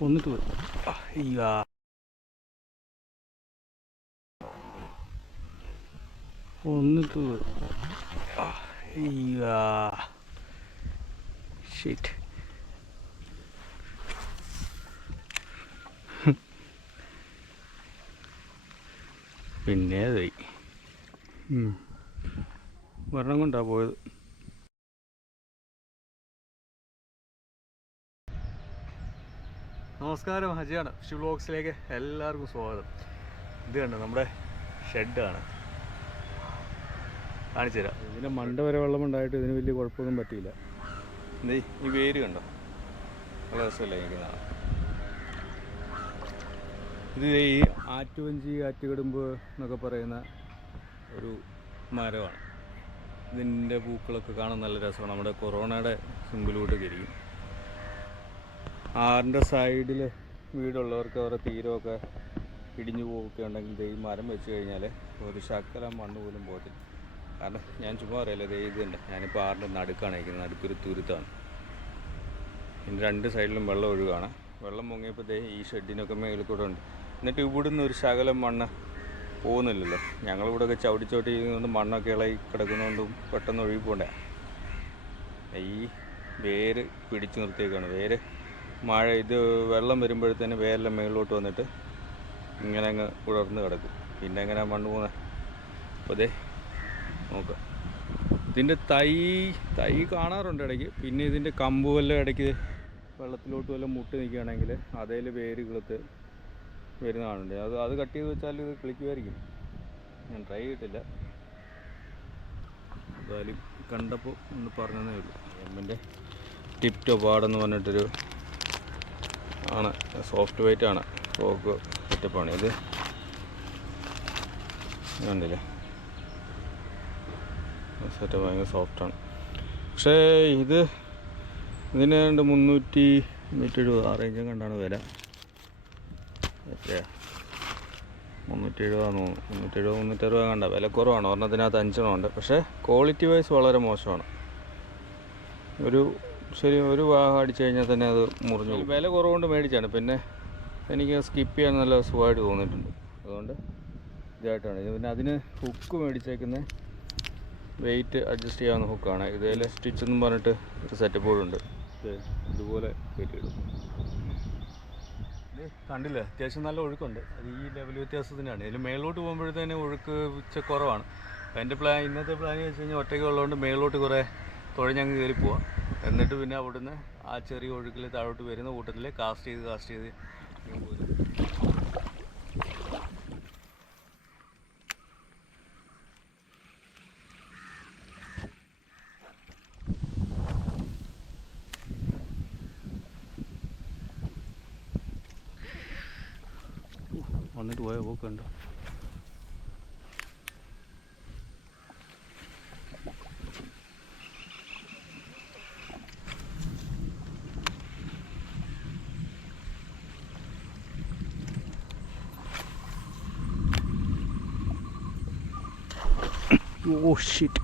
ഒന്നിട്ട് പോയി. അയ്യാ. ഒന്നിട്ട് പോയി. അയ്യാ. ഷിറ്റ് പിന്നെ അതായി ഒരെണ്ണം കൊണ്ടാണ് പോയത്. നമസ്കാരം ഹജിയാണ്. ഫിഷ് ബ്ലോഗ്സിലേക്ക് എല്ലാവർക്കും സ്വാഗതം. ഇത് കണ്ടോ നമ്മുടെ ഷെഡാണ് കാണിച്ചു തരാം. ഇതിന്റെ മണ്ട വരെ വെള്ളം ഉണ്ടായിട്ട് ഇതിന് വലിയ കുഴപ്പമൊന്നും പറ്റിയില്ല. ദേ ഈ വേര് കണ്ടോ? നല്ല രസമല്ലേ ഇരിക്കുന്നതാണ് ഇത് ഈ ആറ്റുവഞ്ചി ആറ്റുകടുമ്പ് എന്നൊക്കെ പറയുന്ന ഒരു മരമാണ്. ഇതിന്റെ പൂക്കളൊക്കെ കാണാൻ നല്ല രസമാണ്. നമ്മുടെ കൊറോണയുടെ സിമ്പിലോട്ട് ഇരിക്കും ആറിന്റെ സൈഡിൽ വീടുള്ളവർക്ക് അവരുടെ തീരമൊക്കെ ഇടിഞ്ഞു പോവുകയൊക്കെ ഉണ്ടെങ്കിൽ ദേ മരം വെച്ച് കഴിഞ്ഞാൽ ഒരു ശക്കലം മണ്ണ് പോലും പോകത്തില്ല. കാരണം ഞാൻ ചുമ്മാ അറിയാലോ ദേ ഇതുണ്ട് ഞാനിപ്പോൾ ആറിന്റെ നടുക്കാണ് ഇരിക്കുന്നത് നടുക്കൊരു തുരുത്താണ്. ഇതിന്റെ രണ്ട് സൈഡിലും വെള്ളം ഒഴുകാണ്. വെള്ളം മുങ്ങിയപ്പോൾ ദേ ഈ ഷെഡിനൊക്കെ മേളിൽ കൂടെ ഉണ്ട്. എന്നിട്ട് ഇവിടുന്ന് ഒരു ശകലം മണ്ണ് പോകുന്നില്ലല്ലോ. ഞങ്ങളിവിടെ ഒക്കെ ചവിട്ടി ചവിട്ടി ചെയ്യുന്നതുകൊണ്ട് മണ്ണൊക്കെ ഇളകി കിടക്കുന്നതുകൊണ്ടും പെട്ടെന്ന് ഒഴുകി പോകണ്ടേ ഈ വേര് പിടിച്ചു നിർത്തിയേക്കാണ്. വേര് മഴ ഇത് വെള്ളം വരുമ്പോഴത്തേന് വേരെല്ലാം മേളിലോട്ട് വന്നിട്ട് ഇങ്ങനെ അങ്ങ് ഉടർന്ന് കിടക്കും. പിന്നെ എങ്ങനെ മണ്ണ് പോകുന്നത് അപ്പോൾ ദേ നോക്കാം. ഇതിന്റെ തൈ തൈ കാണാറുണ്ട് ഇടയ്ക്ക്. പിന്നെ ഇതിന്റെ കമ്പ് വല്ല ഇടയ്ക്ക് വെള്ളത്തിലോട്ട് വല്ല മുട്ട് നിൽക്കുകയാണെങ്കിൽ അതേൽ വേര് കിളുത്ത് വരുന്ന കാണുന്നുണ്ട് അത് അത് കട്ട് ചെയ്ത് വെച്ചാൽ ഇത് കിളിക്കുമായിരിക്കും. ഞാൻ ട്രൈ ചെയ്തിട്ടില്ല. എന്തായാലും കണ്ടപ്പോൾ ഒന്ന് പറഞ്ഞതേ ഉള്ളൂ. എമ്മിന്റെ ടിപ് ടോപ്പ് ആടെന്ന് പറഞ്ഞിട്ടൊരു ആണ്. സോഫ്റ്റ് വെയിറ്റ് ആണ്. ഫ്രോക്ക് സെറ്റപ്പാണ് ഇത്. കണ്ടില്ലേ? സെറ്റപ്പ് ഭയങ്കര സോഫ്റ്റാണ് പക്ഷേ ഇത് ഇതിന് രണ്ട് മുന്നൂറ്റി മുന്നൂറ്റി എഴുപത് ആ റേഞ്ചും കണ്ടാണ് വില. എത്രയാ മുന്നൂറ്റി എഴുപതാന്ന് തോന്നുന്നു. മുന്നൂറ്റി എഴുപത് മുന്നൂറ്റി അറുപത് കണ്ട. വില കുറവാണ്. ഒരെണ്ണത്തിനകത്ത് അഞ്ചെണ്ണം ഉണ്ട്. പക്ഷേ ക്വാളിറ്റി വൈസ് വളരെ മോശമാണ്. ഒരു ശരി ഒരു ഭാഗം അടിച്ചു കഴിഞ്ഞാൽ തന്നെ അത് മുറിഞ്ഞു വില കുറവുകൊണ്ട് മേടിച്ചാണ്. പിന്നെ എനിക്ക് സ്കിപ്പ് ചെയ്യാൻ നല്ല സുഖമായിട്ട് തോന്നിയിട്ടുണ്ട്. അതുകൊണ്ട് ഇതായിട്ടാണ്. ഇത് പിന്നെ അതിന് ഹുക്ക് മേടിച്ചേക്കുന്ന. വെയിറ്റ് അഡ്ജസ്റ്റ് ചെയ്യാവുന്ന ഹുക്കാണ് ഇതിൽ സ്റ്റിച്ച് എന്നും പറഞ്ഞിട്ട് ഒരു സെറ്റ് ബോർഡുണ്ട് ഇതുപോലെ കയറ്റിയിടും കണ്ടില്ല? അത്യാവശ്യം നല്ല ഒഴുക്കുണ്ട്. അത് ഈ ലെവൽ വ്യത്യാസത്തിനാണ്. ഇതിൽ മേളിലോട്ട് പോകുമ്പോഴത്തേന് ഒഴുക്ക് ഉച്ച കുറവാണ്. എന്റെ പ്ലാൻ ഇന്നത്തെ പ്ലാൻ വെച്ച് കഴിഞ്ഞാൽ ഒറ്റയ്ക്ക് ഉള്ളതുകൊണ്ട് മേളിലോട്ട് കുറേ തുഴഞ്ഞങ്ങ് കയറി പോവാം. എന്നിട്ട് പിന്നെ അവിടുന്ന് ആ ചെറിയ ഒഴുക്കിൽ താഴോട്ട് വരുന്ന കൂട്ടത്തിൽ കാസ്റ്റ് ചെയ്ത് കാസ്റ്റ് ചെയ്ത് വന്നിട്ട് പോയ? പോക്കുണ്ട്? ഓ ഷിറ്റ്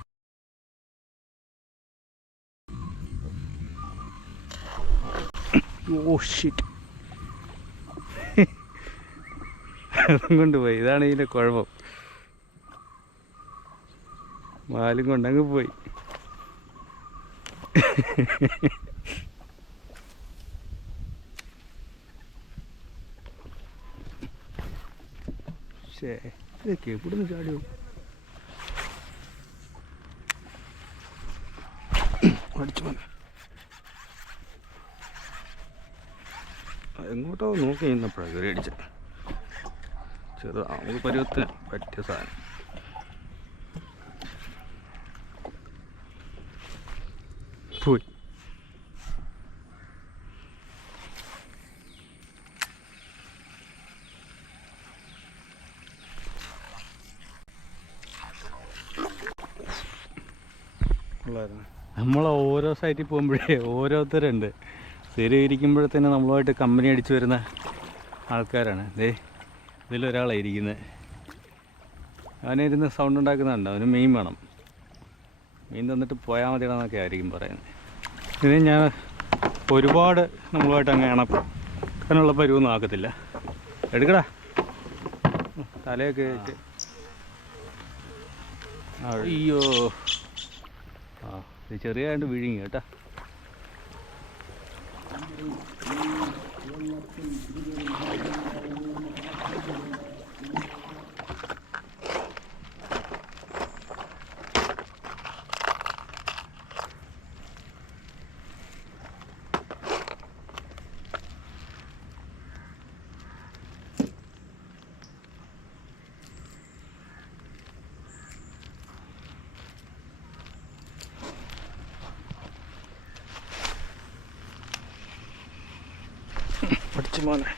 ഓ ഷിറ്റ് അതും കൊണ്ട് പോയി ഇതാണ് ഇതിന്റെ കുഴപ്പം. മാലും കൊണ്ടങ്ങ് പോയി. ശേ ഇതൊക്കെ എവിടുന്ന് ചാടിയോ അടിച്ചു പോന്നെ എങ്ങോട്ടോ നോക്കി നിന്നപ്പോഴാണ് കയറി അടിച്ചത് ചെറു നമുക്ക് പരുവത്തിന് പറ്റിയ സാധനം. പോയി. നമ്മൾ ഓരോ സൈറ്റിൽ പോകുമ്പോഴേ ഓരോരുത്തരുണ്ട്. സ്ഥിരം ഇരിക്കുമ്പോഴത്തേന് നമ്മളുമായിട്ട് കമ്പനി അടിച്ചു വരുന്ന ആൾക്കാരാണ്. ദേ ഇതിലൊരാളാണ് ഇരിക്കുന്നത് അവനിരുന്ന് സൗണ്ട് ഉണ്ടാക്കുന്നുണ്ട്. അവന് മീൻ വേണം. മീൻ തന്നിട്ട് പോയാൽ മതിയെന്നൊക്കെ ആയിരിക്കും പറയുന്നത് ഇതിന് ഞാൻ ഒരുപാട് നമ്മളുമായിട്ട് അങ്ങ് ഇണക്കാനുള്ള പരുവൊന്നും ആക്കത്തില്ല. എടുക്കടാ. തലയൊക്കെ അയ്യോ. ആ ഇത് ചെറിയായിട്ട് വിഴുങ്ങി കേട്ടാ. いいね。മോനെ.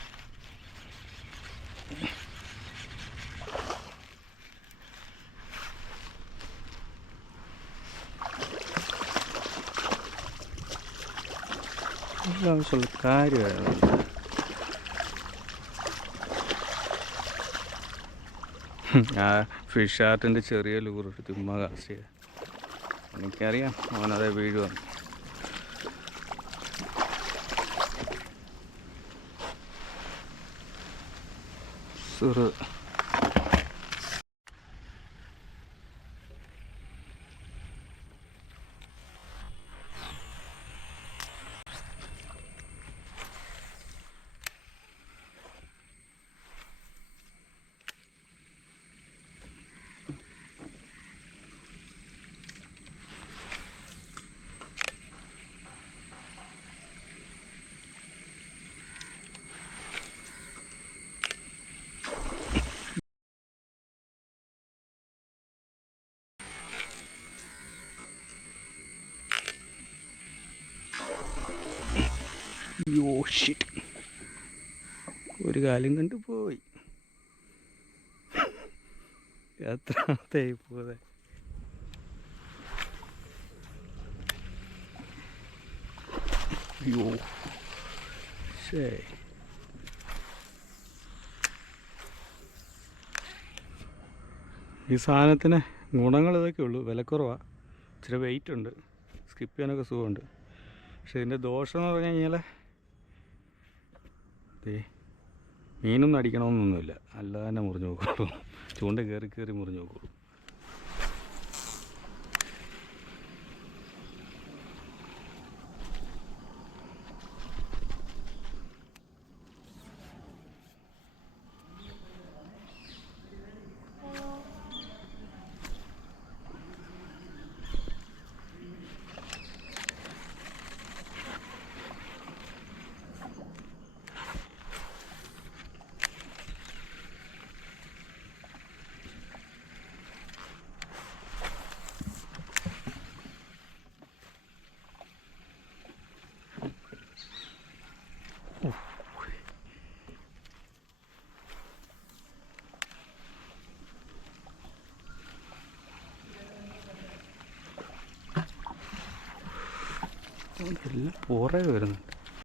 ആവശ്യമുള്ള കാര്യമാണ് ആ ഫിഷ് ആർട്ടിന്റെ ചെറിയ ലൂറിട്ട് ചുമ്മാ കാസ്റ്റ് ചെയ്ത എനിക്കറിയാം അവനതേ する。യോ ഷിറ്റ് ഒരു കാലം കണ്ട് പോയി. എത്രാമത്തെ പോതെ അയ്യോ. ശേ ഈ സാധനത്തിന് ഗുണങ്ങൾ ഇതൊക്കെ ഉള്ളൂ. വിലക്കുറവാണ് ഇച്ചിരി വെയിറ്റ് ഉണ്ട്. സ്കിപ്പ് ചെയ്യാനൊക്കെ സുഖമുണ്ട്. പക്ഷെ ഇതിന്റെ ദോഷം എന്ന് പറഞ്ഞു കഴിഞ്ഞാൽ ദേ മീനൊന്നും അടിക്കണമെന്നൊന്നുമില്ല. അല്ലാതെ തന്നെ മുറിഞ്ഞു നോക്കുള്ളൂ ചൂണ്ട കയറി കയറി മുറിഞ്ഞു നോക്കുള്ളൂ പുറകെ വരുന്നുണ്ട്